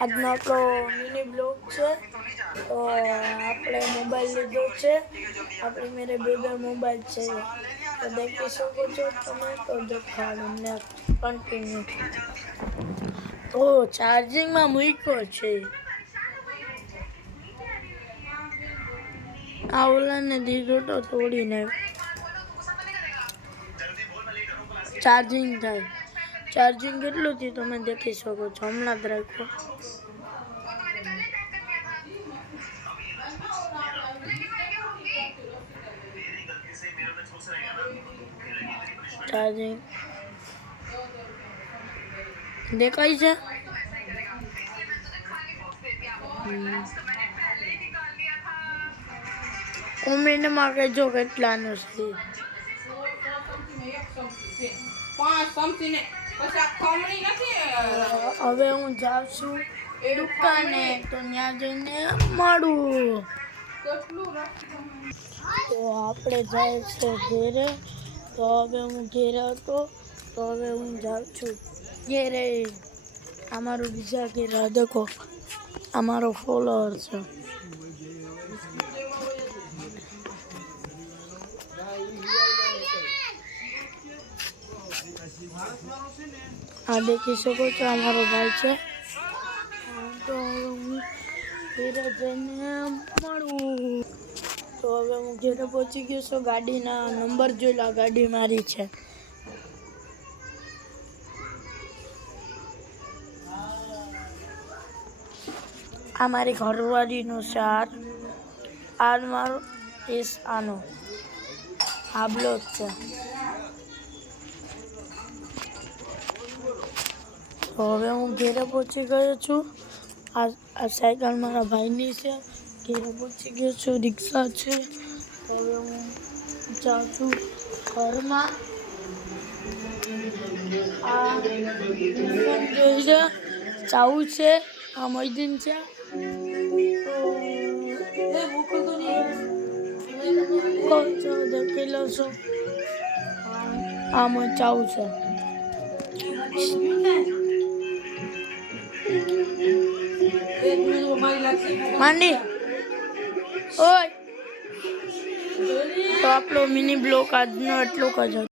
આજનો આપણો mini blog છે. તો આપણે મોબાઈલ લીધો છે. આપણી મેરે બે મોબાઈલ છે. તો દેખી શકો છો તમે. તો દેખાડું ને કન્ટિન્યુ. તો ચાર્જિંગમાં મૂક્યો છે. આ ઓલાને દીધો તો તોડીને ચાર્જિંગ થાય. ચાર્જિંગ કેટલું થયું તમે દેખી શકો છો. હમણાં જ રાખો. ચાર્જિંગ દેખાય છે. કોમેન્ટમાં કહેજો કેટલાનું છે. હવે હું જાઉં છું દુકાને. તો ત્યાં જઈને મળું. તો આપણે જાય છે ઘેરે. તો હવે હું ઘેરે હતો. તો હવે હું જાઉં છું ઘેરે. અમારું બીજા ઘેરે દેખો. અમારો ફોલોઅર છે. આ દેખી શકો છો અમારો ભાઈ છે. તો હું ઘેરે જઈને મળું. તો હવે હું ઘેરે પહોંચી ગયો છું. ગાડીના નંબર જોઈ લો. ગાડી મારી છે. આ મારી ઘરવાળીનો ચાર આ મારો એસ આનો આ બ્લોક છે. તો હવે હું ઘેરે પહોંચી ગયો છું. આ સાયકલ મારા ભાઈની છે. ઘેરે પહોંચી ગયો છું. રિક્ષા છે. તો હવે હું જાઉં છું ઘરમાં. આ જોઈ છે. ચાવું છે. આ મૈદીન છે. આમાં ચાવું છે. માંડી ઓય. તો આપણો મિની બ્લોક આજનો એટલો જ હતો.